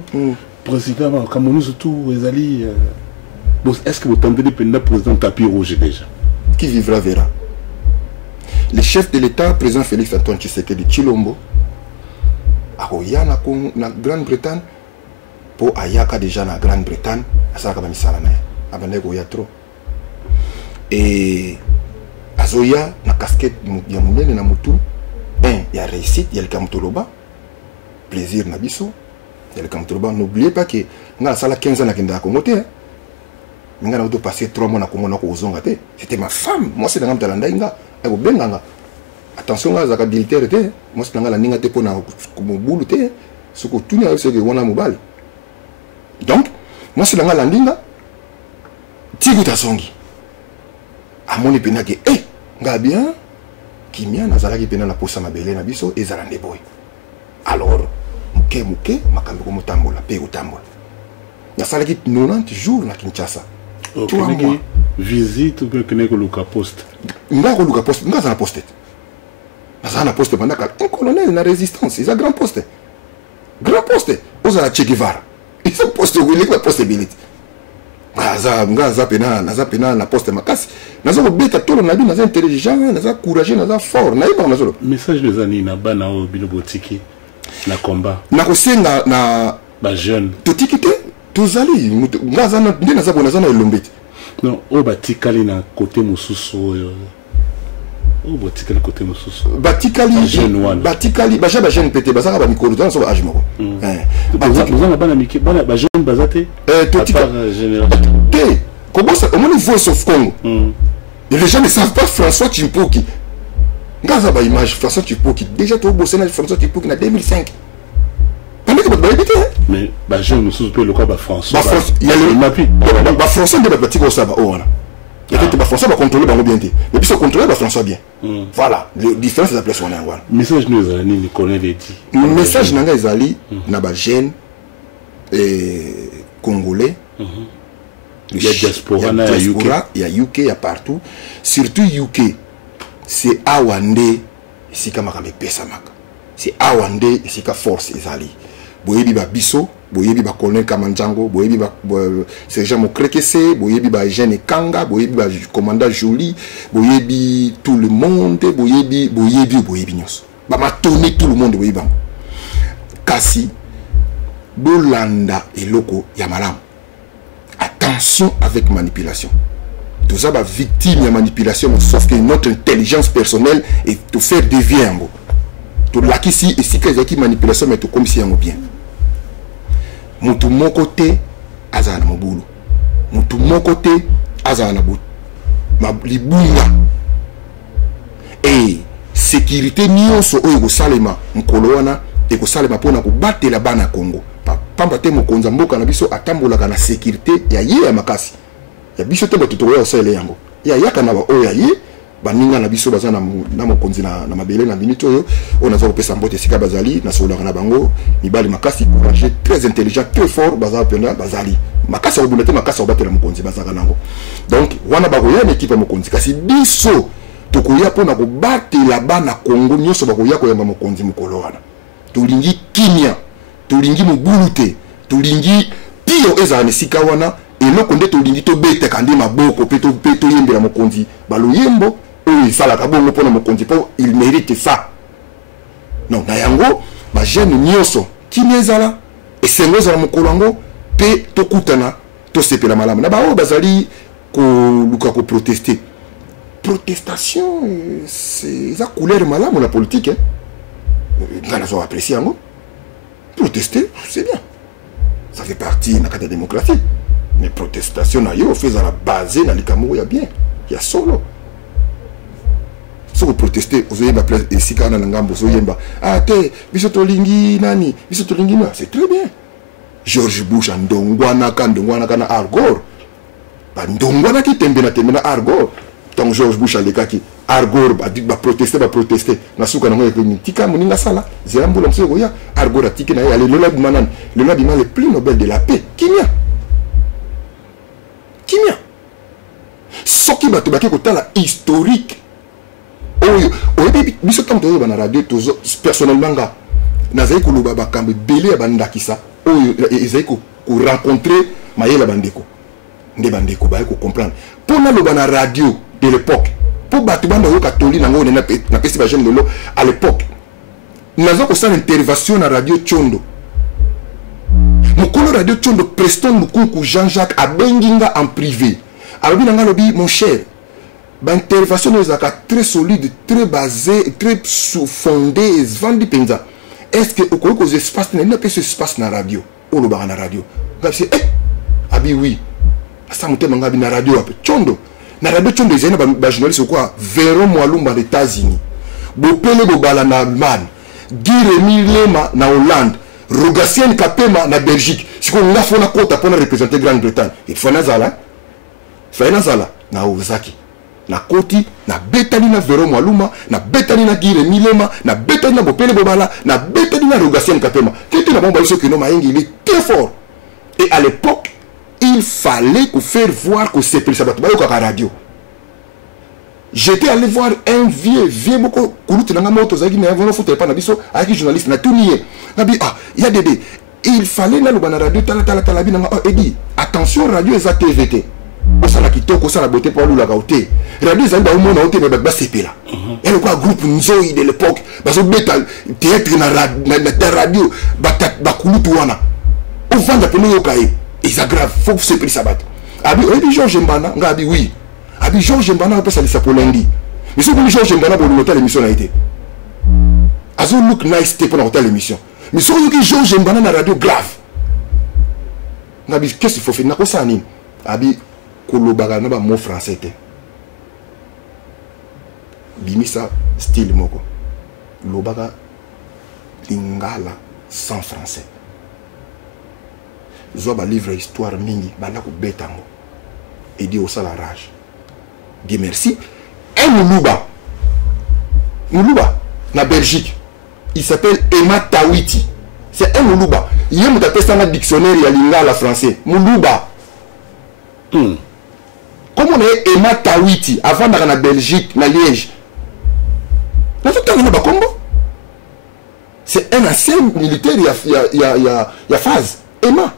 Président Cameroun surtout Ezali. Est-ce que vous tentez de prendre le président tapis rouge déjà? Qui vivra verra. Le chef de l'État, président Félix Antoine Tshisekedi Tshilombo, a na Grande-Bretagne. Pour Ayaka déjà na Grande-Bretagne, ça va misala na abandé ko ya trop. Et azoya na casquette ya munene na mutu, il y a réussite, il y a le kamtoloba, plaisir na biso, il y a le kamtoloba. N'oubliez pas que nga sala 15 ans na kenda Congo te. Nga na auto passer 3 mois na Congo na ko zonga te. C'était ma femme, moi c'est dans Talanda nga, e ko benganga. Attention nga za militaire te, moi c'est nga ninga te pona ko mobulu te, soko tunya c'est que wana mobali. Donc, moi c'est dans la landinga, Tiguta Songi. A mon épina que, nga bien, Kimia, Nazara qui pena la posa ma belle na biso, et Zarande boy. Alors, muke, makambe ko mutambola, pe utambola. Na sala qui 90 jours na Kinshasa. Tu vois moi. Visite ou bien que ne ko luka poste. Nga ko luka poste, nga za na poste. Na poste bandaka un colonel na résistance, ils a grand poste. Grand poste, oza Che Guevara. Ils ont posté la possibilité. Naza pena na poste makasi. Naza ko beta tolo na bi naza intelligent, naza courageux, naza fort. Na iba nazo. Message des années na bana o bino botiki na combat. Na ko senga na ba jeune. To tikite, to zali, naza na elombe. Non, o batikali na côté mususu Oh, batikali côté mosusu. Batikali ba jeune pété bazaka ba mikolo dans so âge moko. Bazana bana miki bana ba jeune bazate. Génération. Comment ça, au moins Voice of Congo. Les gens ne savent pas François Chimpuki. Gaza ba image François Chimpuki. Déjà tout bossé na François Chimpuki en 2005. Mais bah jeune mosusu pe le quoi ba François. Il y a le mapi. Ba François de ba petit ko ça ba o wana. Il y a François va contrôler bien. Mais puis ça contrôler François bien. Voilà, la différence c'est la place on est voilà. Message nous ezali ni connaît les dit. Le message nanga ezali na ba jeune congolais. Il y a diaspora, il y a UK, il y a partout. Surtout UK, c'est Awande, c'est comme Pesamaka. C'est Awande, c'est comme force ezali. Boyebi ba biso, boyebi ba colonel Kamanjango, boyebi ba sergent Mokrekese, boyebi ba Eugène Kanga, boyebi ba commandant Joly, boyebi tout le monde, boyebi nyos. Ba matone tout le monde boyebi bango. Kasi bolanda eloko ya malamu. Attention avec manipulation. Tout ça va victime de manipulation, sauf que notre intelligence personnelle est de faire dévier en gros. Tout là ici, ici que j'ai manipulation, mais tout comme si on bien. Tout mon côté, azana mon boulot. Tout mon côté, azana bout. Ma libunga. Et sécurité nyonso oyo salema mkolowana et ko salema pona ko battre la bana Congo. Pamba te mokonza mboka na biso atambolaka na sécurité ya ye ya makasi ya biso te batuto ya osele yango ya yaka na ba oya ye baninga na biso bazana na mokonzi na mabele na minute oyo on a za kopesa mbote sika bazali na sola na bango mibali makasi courageux très intelligent très fort bazali penda bazali makasi obunda te makasi obatela mokonzi bazaka nango donc wana bakoya na équipe mokonzi kasi biso tokoya pona ko batela bana Congo nyoso bakoya ko yamba mokonzi mukolo wana tolingi kimia tolingi mobulute tolingi pio ezana sika wana eloko nde tolingi to beta kandi maboko peto yembela mokonzi baloyembo oyo sala ka bongo pona mokonzi po il mérite ça non na yango ba jeune nyoso kimezala esengo za mokolango pe tokutana to sepela malamu na ba o bazali ko luka ko protester protestation c'est ça couleur malamu la politique hein ngana so apprécier yango. Protester, c'est bien. Ça fait partie de la démocratie. Mais protestation, on fait la base, dans les Cameroun, il y a bien. Il y a solo. Si vous protestez, vous avez ma place ici, quand on a un gambo, vous avez ah, t'es, bisotolingi, nani, bisotolingi, c'est très bien. George Bush, Ndongwana, Kana, Argor. Ndongwana qui t'aime bien, Argor. Tant George Bush a les cas qui Argor va protester na suka na ngwe tika moninga sala zerambula msego ya Argor atiki na ya le manan le labima le plus Nobel de la paix kimia soki bato baki kotala historique oyo oyebi biso tanto ba na radio tozo personnellement nga nazai ko loba bakambe belé ya bandakisa oyo ezai ko rencontrer mayela bandeko nde bandeko ba ko comprendre pona loba na radio de l'époque pour battre bande au catholique na pesi ba jeune lelo à l'époque nazo ko sala intervention na radio Chondo mokolo radio Chondo Preston Lukunku Jean-Jacques abenginga en privé alobi nanga lobi mon cher ba intervention ezaka très solide très basée très fondée vandi penza est-ce que okoko aux espaces na pesi espace na radio o lo ba na radio ngabisi abi oui asa mutema ngabi na radio ape Chondo na radio Chondo ezena ba journaliste quoi Véron Mwalumba des États-Unis Bopele Bobala na Allemagne Guy Lema na Hollande Rogatien Kapema na Belgique siko ngafona kota pour représenter Grande-Bretagne et fana zala na Ozaki na koti na betani na Véron Mwalumba na betani na Guy Lema na betani na Bopele Bobala na betani na Rogatien Kapema qui était na bomba iso que no mayengi il est très fort et à l'époque il fallait que faire voir que c'est plus sabat bayo ka radio. J'étais allé voir un vieux beaucoup kuluti nanga moto zaki na vont foutre pas na biso avec journaliste na tout nié. Nabi ah il y a des il fallait na lobana radio tala bi nanga oh edi attention radio eza TVT. Osala kitoko osala beauté pour lula kaoté. Radio eza ba mona oté ba sepela. Et le quoi groupe Nzoi de l'époque bazo beta théâtre na radio ba kulutu wana. Au vendre pour nous okaye. Ils aggravent, il faut que ce prix s'abatte. Abi, Georges Mbana, Ngabi, oui. Abi, Georges Mbana, on peut s'aller ça pour lundi. mais si vous Georges Mbana pour l'hôtel l'émission a été azo look nice pour l'hôtel l'émission mais si vous Georges Mbana na radio grave nabi qu'est-ce qu'il faut faire na ko sani abi kolobaga na ba mot français te bimisa style moko lobaga lingala sans français zoba livre histoire mingi bana ko betango et dit au salarage Dieu merci un Moulouba na Belgique il s'appelle Emma Tawiti c'est un Moulouba il y a un dictionnaire il y a lingala français Moulouba comment on est Emma Tawiti avant d'aller en Belgique na Liège na tout temps na Combo c'est un ancien militaire il y a phase Emma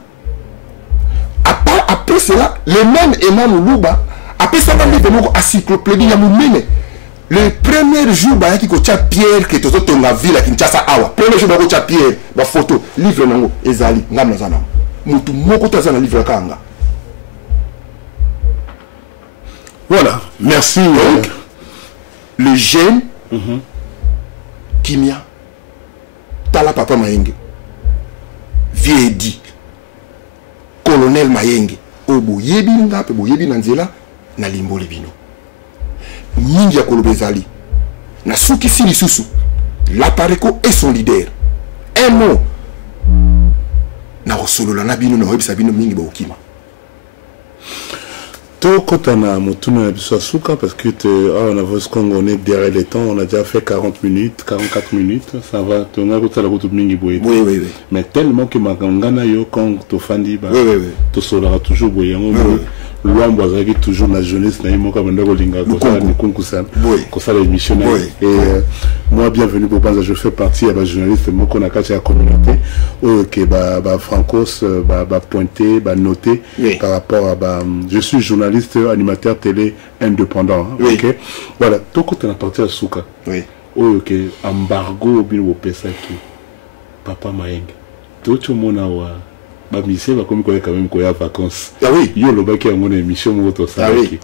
après cela le même Emma Moulouba après ça va livre une encyclopédie ya Moumene le premier jour ba qui ko tia Pierre que toto tonga ville à Kinshasa awa premier jour ba ko tia Pierre ba photo livre nango ezali ngam na zana mutu moko tazana livre kanga. Voilà, merci. Donc, le jeune Kimia, Tala Papa Mayenge, Viedi, Colonel Mayenge, Obo Yebi Ngape, Bo Yebi Nanzela, na Limbo Libino. Ninja Kolobezali, na Suki Silisusu, l'Apareko est son leader. Un mot, na Rosolo la Nabino, na Web Sabino Mingi Baokima. Quand on a Motuna Souka, parce que on a vu ce qu'on est derrière les temps, on a déjà fait 40 minutes, 44 minutes, ça va, on a la route mingi. Oui. Mais tellement que Makangana yo, quand tu fandi, tu seras toujours boyant. L'homme va toujours la jeunesse, na imoka bandako linga, ça l'émission. Et moi, bienvenue pour Banza, je fais partie de la journaliste, moi qu'on a caché la communauté, qui est Francos, pointé, noté par rapport à. Je suis journaliste, animateur télé indépendant. Ok. Voilà, tout quand on a parti à Souka. Oui. Ok, embargo, bien au Pesaki, Papa Maeng. Tout le monde a. Bah, monsieur va comme quand même quoi vacances. Ah oui. Yo le bac qui a mon émission moto ça. Ah oui.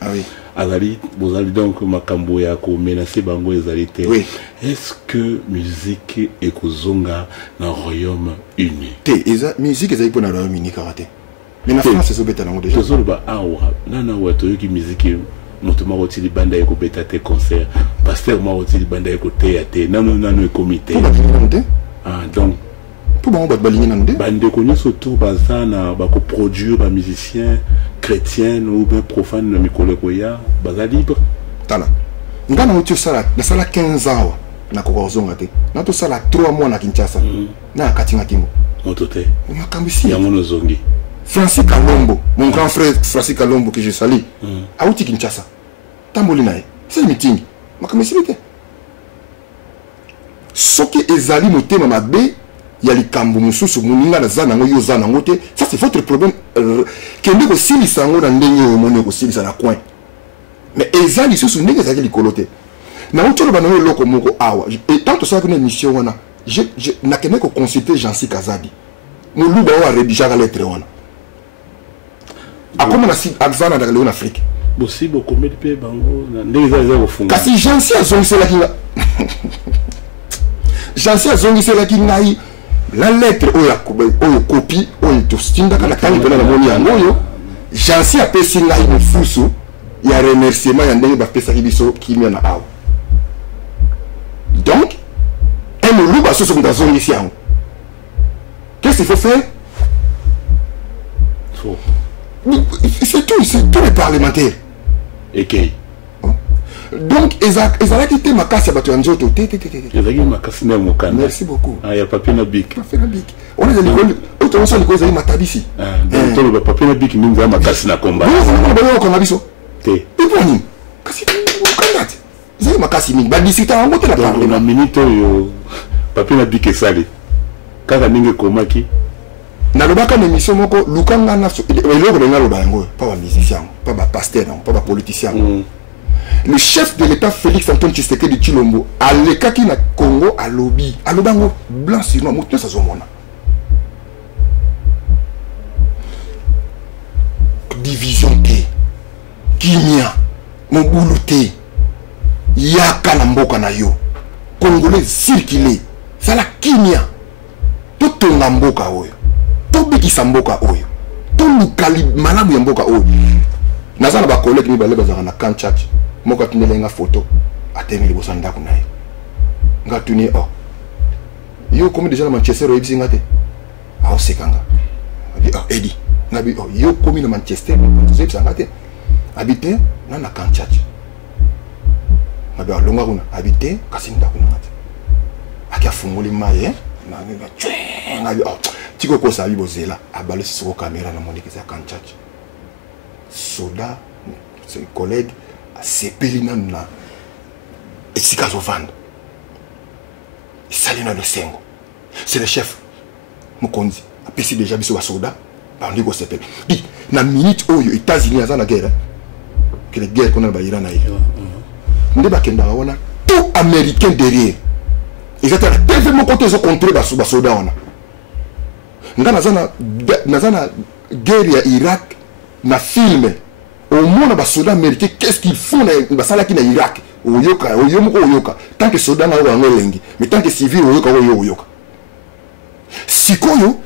Azali, vous allez donc makambo ya ko menacer bango ezalité. Oui. Est-ce que musique et kozonga dans le Royaume-Uni? Eza musique ezali pour na Royaume-Uni karaté. Mais na France c'est beta nango déjà. Tozolo ba awa nana wa to yoki musique moto ma roti banda eko beta te concert. Pasteur ma roti banda eko théâtre. Nano comité. Ah donc pour bon balingi nande bande konyo surtout bazana ba ko produire ba musicien chrétien ou bien profane na mikolo koya baza libre tala ngana mutu sala na sala 15 ans na ko zonga te na to sala 3 mois na Kinshasa na katinga kingo motote makambisi ya mono zongi Francis Kalombo mon grand frère Francis Kalombo que je salue auti Kinshasa tamboli nae c'est meeting makambisi te soki ezali motema mabe ya likambo mususu muninga na zana ngo yo zana ngote ça c'est votre problème kende ko silisa ngo na ndenge yo mone ko silisa na coin mais ezali susu ndenge ezali likolote na utolo bana yo loko moko awa et tant que ça que une émission wana je na kene ko consulter Jansi Kazadi muluba wa rédiger la lettre wana akoma na si azana dans en Afrique bosi boko medipe bango ndenge ezali ko funga kasi Jansi azongisela kinga Jansi azongisela kinga la lettre oyo copie oyo to stinda kana tani pena na moni yango oyo Jansi apesi ngai mufusu ya remerciement ya ndenge ba pesa biso kimia na awa donc un muluba soso ndazongi ici yango qu'est-ce qu'il faut faire c'est tout les parlementaires et qui donc ezalaki te makasi ya bato ya nzoto te ezalaki makasi na mokanda merci beaucoup ah ya papier na bic on est likolo otoso likolo ezali matabisi donc tolo ba papier na bic mingi za makasi na komba ba ko na biso te iponi kasi mokanda te ezali makasi mingi ba discuter yango te na parlement na minute yo papier na bic esali kaka ninge komaki na lobaka na émission moko lukanga na eloko benga loba yango pas ba musicien pas ba pasteur pas ba politicien le chef de l'État Félix Antoine Tshisekedi Tshilombo a lekaki na Congo à lobby à lobango blanc sur noir mutu sa zomona division te kimia mobulu te yaka na mboka na yo congolais circuler sala kimia to tonga mboka oyo to bikisa mboka oyo to lukali malamu ya mboka oyo nazana ba collègue mi bale bazaka na camp church moko tunelenga photo atemi liboso ndako na ye nga tuni oh yo komi déjà na Manchester o ebisi ngate aho sekanga abi oh edi ngabi oh yo komi na Manchester o ebisi ngate habité na camp church ngabi alonga kuna habité kasi ndako na ngate akia fungoli maye na ngabi oh tiko ko sabi bozela abalo siko caméra na moniki za camp church soda ses collègues sepelina na esika zovanda salina le sengo c'est le chef mokonzi apesi déjà biso ba soda bandi ko sepel di na minute oyo États-Unis aza na guerre que les guerres qu'on a ba Iran na Iran nde ba kenda wana tout américain derrière ils étaient tellement côté zo contrôler ba soda wana nga nazana guerre ya Irak na film au monde ba soda américain qu'est-ce qu'ils font ba sala ki na Irak oyoka oyomoko oyoka tant que soda na wango lengi mais tant que civil oyoka oyoka sikoyo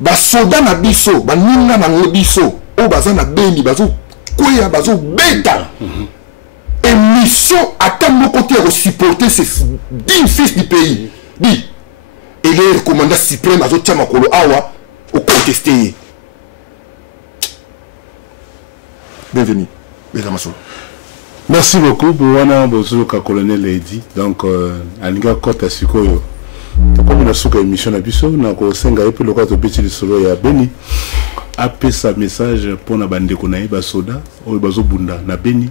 ba soda na biso ba ninga na biso o baza na beni bazo koya bazo beta émission à tant de côté pour supporter ces 10 fils du pays dit et le commandant suprême azo tia makolo awa au contester. Bienvenue mesdames et merci beaucoup Bouwana Bozoka colonel Edi donc alinga kota sikoyo comme na suka émission na biso na ko senga epe lokwa to petit solo ya Beni apesa message pour na bandeko na ba soda oyo bazo bunda na Beni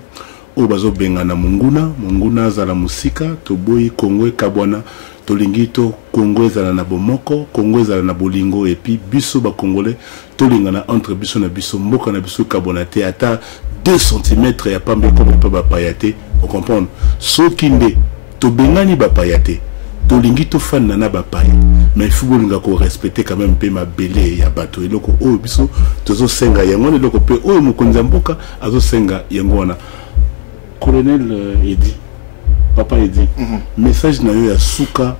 oyo bazo benga na munguna zala musika to boyi Kongo kabwana to lingito Kongo zala na bomoko Kongo zala na bolingo et puis biso ba congolais to lingana entre biso na biso mboka na biso kabwana te ata 2 cm ya pambe comme pas ba payate on comprendre sokinde to bengani ba payate to lingito fan na ba paye mais il faut bolinga ko respecter quand même pe ma belé ya bato eloko o biso tozo senga yango eloko pe o mokonza mboka azo senga yango na colonel Edi papa Edi message na yo ya suka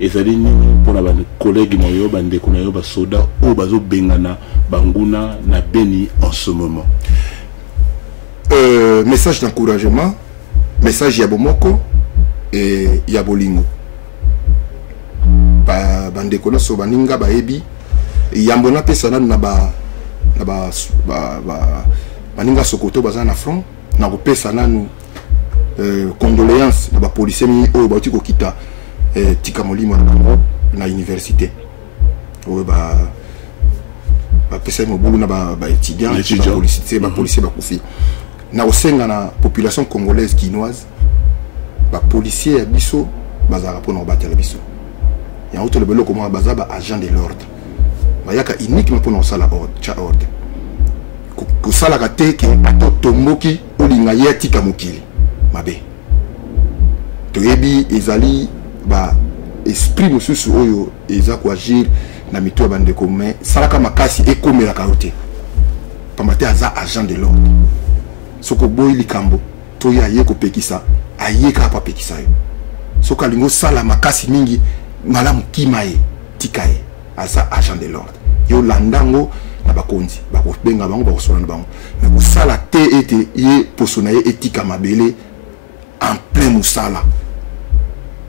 ezali nini pour na ba collègue na yo bandeko na yo ba soda o bazo bengana banguna na Beni en ce moment. Message d'encouragement, message Yabomoko et Yabolingo. Bandeko na so baninga ba ebi yambona pesa na ba baninga sokoto baza na front na ko pesa nanu condoléances na ba policier mi o ba tiko kita tika molimo na université o ba pesa mo bulu na ba étudiant ba policier ba kufi na osenga na population congolaise guinoise ba policier ya biso bazara pona batela biso ya auto le belo comment bazaba agent de l'ordre bayaka uniquement pona sala ordre ko sala ka teke ato tomboki olinga yetika mokili mabe to yebi ezali ba esprit mususu oyo eza ko agir na mito bande comme salaka makasi ekomela kaote pamate aza agent de l'ordre soko boy likambo to ya ye ko pekisa ayeka pa pekisa yo soko lingo sala makasi mingi malamu kimae tikae aza agent de l'ordre yo landango na bakonzi bako benga bango bako sona bango mais ko sala te ete ye posona ye etika mabele en plein musala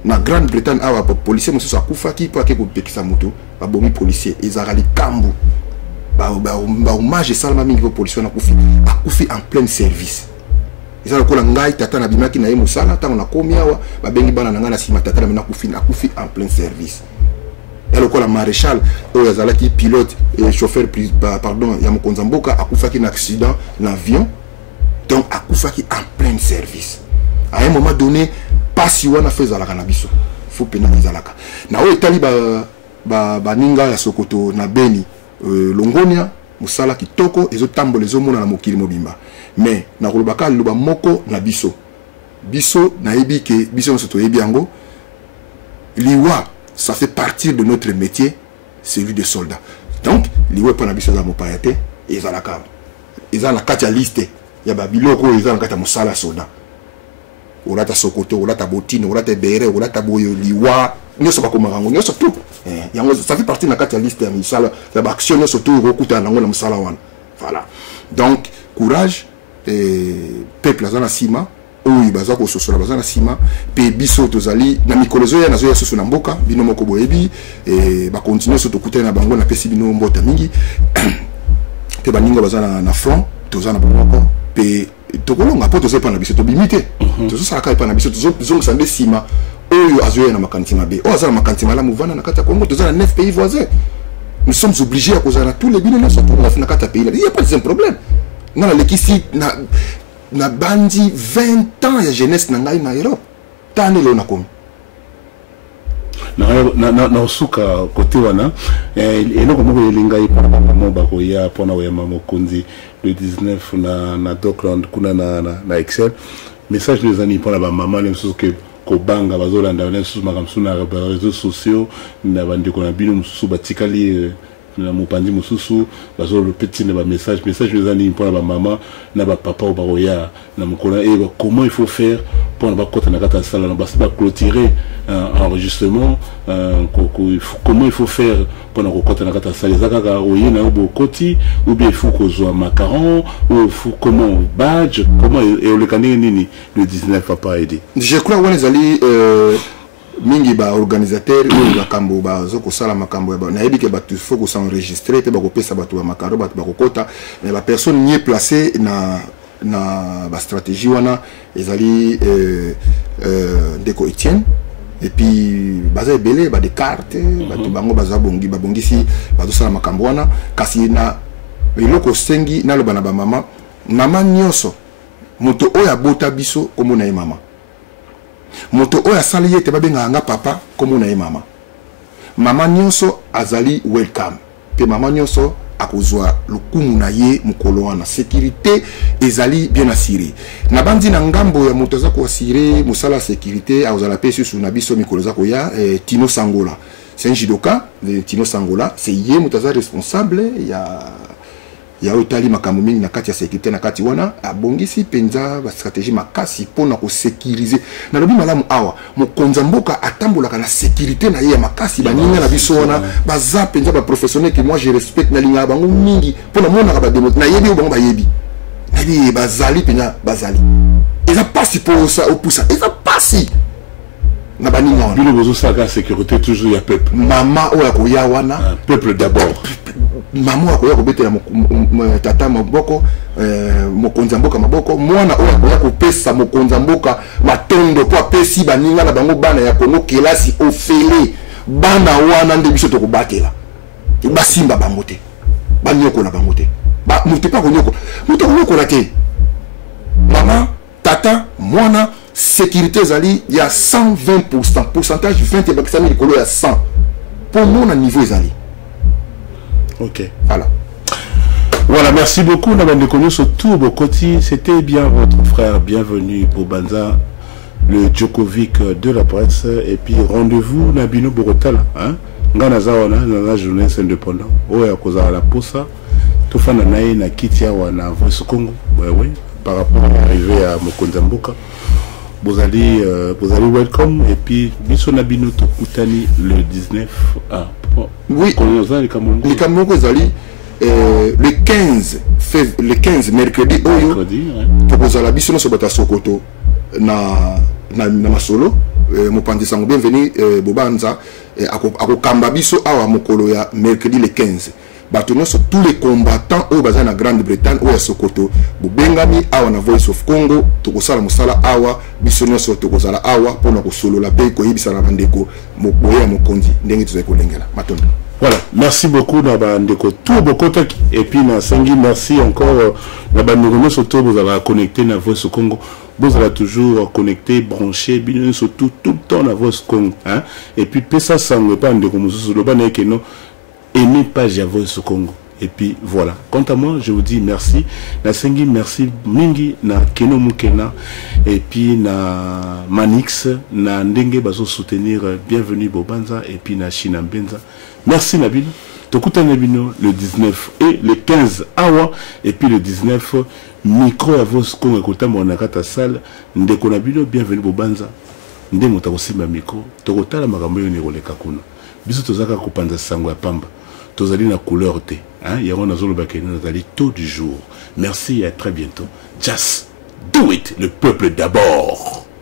na Grande-Bretagne awa policier mususu akufaki po ake ko pekisa moto ba bomi policier ezara likambo ba hommage salama mingi po policier na akufi en plein service ezala ko la ngai tata na bimaki na ye musala tango na komi awa ba bengi bana na ngana sima tata na akufi en plein service elle ko la maréchal o ezala ki pilote et chauffeur pardon ya mokonza mboka akufaki na accident l'avion donc akufaki en plein service à un moment donné pas si wana fait la cannabis faut pénaliser la na o etali ba ninga ya sokoto na Beni longonia musala kitoko ezotambola ezomona na mokili mobimba mais na kolobaka loba moko na biso na yebi ke biso soto yebi yango liwa ça fait partie de notre métier celui de soldat donc liwa pa na biso za mopayate ezalaka ezala kati ya liste ya babiloko ezala kati ya musala soldat olata sokoto olata botine olata bere olata boyo liwa nyoso bakomaka ngo nyoso tout yango ça fait partie na kati ya liste ya misala ya baaction nyoso tout rokuta nango na mosala wana voilà donc courage peuple azana sima oyo baza kososola baza na sima pe biso tozali na mikolozo ya nazo ya soso na mboka bino moko boyebi ba continuer so tokutana na bango na pesi bino mbota mingi pe baninga baza na front tozana bango pe tokolonga po tozepa na biso tobimite tozosala kai pa na biso tozongisa nde sima oyo azoya na makanti mabe oyo azala makanti malamu vana na kati ya Congo tozala 9 pays voisins nous sommes obligés à causer tous les bino nyonso pour na kati ya pays il y a pas de problème na la lekisi na bandi 20 ans ya jeunesse na ngai na Europe tane le na komi na suka côté wana eloko moko elinga ipana mo bako ya pona ya mamokonzi le 19 na Dockland kuna na Excel message les amis pona ba maman les choses que kobanga bazolanda na sous makamsu na réseaux sociaux na bandeko na bino mususu batikali na mopandi mususu bazo le petit na ba message les amis pona ba maman na ba papa ou baroya na mokona comment il faut faire pour na ba kota na kata sala na ba clôturer enregistrement comment il faut faire pour na kota na kata sala zakaka oye na bo koti ou bien il faut ko zo macaron ou comment badge comment et le kané nini le 19 va pas aider je crois on les ali mingi ba organisateur ou ba kambo ba zo ko sala makambo ba na yebike ba tu faut ko s'enregistrer te ba ko pesa ba tu ba makaro ba ko kota mais la personne n'y est placée na ba stratégie wana ezali Ndeko Etienne et puis baza belé ba des cartes ba tu bango baza bongi ba bongisi ba zo sala makambo wana kasi na eloko sengi na lo bana ba mama nyonso moto oya bota biso komo na mama moto oya sali yete babenga nga papa komo na mama nyonso azali welcome pe mama nyonso akozwa lukumu na ye mukolo wana sécurité ezali bien assuré na bandi na ngambo ya moto za ko assuré musala sécurité azala pesi su na biso mikolo za ko ya Tino Sangola c'est un judoka Tino Sangola c'est ye mutaza responsable ya otali makambo mingi na kati ya sécurité na kati wana abongisi penza ba stratégie makasi pona ko sécuriser na lobi malamu awa mokonza mboka atambolaka na sécurité na ye ya makasi baninga na biso wana baza penza ba professionnel que moi je respecte na linga bango mingi pona mona ba demo na yebi bango ba yebi na bi bazali penza bazali eza pasi pour ça au poussa eza pasi na baninga wana bino bozo saka sécurité toujours ya peuple mama oya ko ya wana peuple d'abord maman akoya kobetela tata maboko mokonza mboka maboko mwana oya akoya kopesa mokonza mboka matondo po apesi baninga na bango bana ya Kongo kelasi ofele bana wana nde biso tokobatela basimba bango te banyokola bango te moto pa konyokola moto konyokola te mama tata mwana sécurité ezali ya 120% pourcentage 20 ebakisami likolo ya 100 pour mona niveau ezali. Ok. Voilà. Voilà, merci beaucoup. C'était bien votre frère. Bienvenue pour Banza, le Djokovic de la presse. Et puis rendez-vous Nabino Borotala. Nganazawana, dans la jeunesse indépendante. Oya Koza la Posa. Tout fan naï na Kitia wana Voice Congo. Oui, par rapport à l'arrivée à Mokonzamboka. Vous allez welcome. Et puis, Biso Nabino Tokutani le 19. Oui, les Camerounais zali le 15 mercredi oyo tokozala biso so bata sokoto na masolo mopandi sango bienvenue bobanza akokamba biso awa mokolo ya mercredi le 15 bato nyonso tous les combattants oyo baza na Grande-Bretagne oyo sokoto bobengami awa na Voice of Congo tokosala musala awa biso nyonso tokozala awa pona kosolola pe koyebisa na bandeko moboya mokonzi ndenge tozali kolengela matondo. Voilà, merci beaucoup Nabandeko tout bokotaki et puis na sengi merci encore Nabandeko surtout vous avez connecté na Voice Congo vous allez toujours connecté branché bien surtout tout le temps na Voice Congo hein et puis pesa sango pas ndeko mususu lo bana ke no aimez page ya Voice Congo et puis voilà quant à moi je vous dis merci na sengi merci mingi na Keno Mukena et puis na Manix na ndenge bazo soutenir bienvenue Bobanza et puis na China Mbenza. Merci Nabil. tokutana bino le 19 et le 15 awa et puis le 19 micro à vos kongo kota mona kata salle ndeko na bino bienvenue bobanza nde mota kosimba micro tokotala makambo yo ne koleka kuna biso tozaka kopanza sango ya pamba tozali na couleur te hein yango nazolo bakene nazali tôt du jour merci et à très bientôt just do it le peuple d'abord.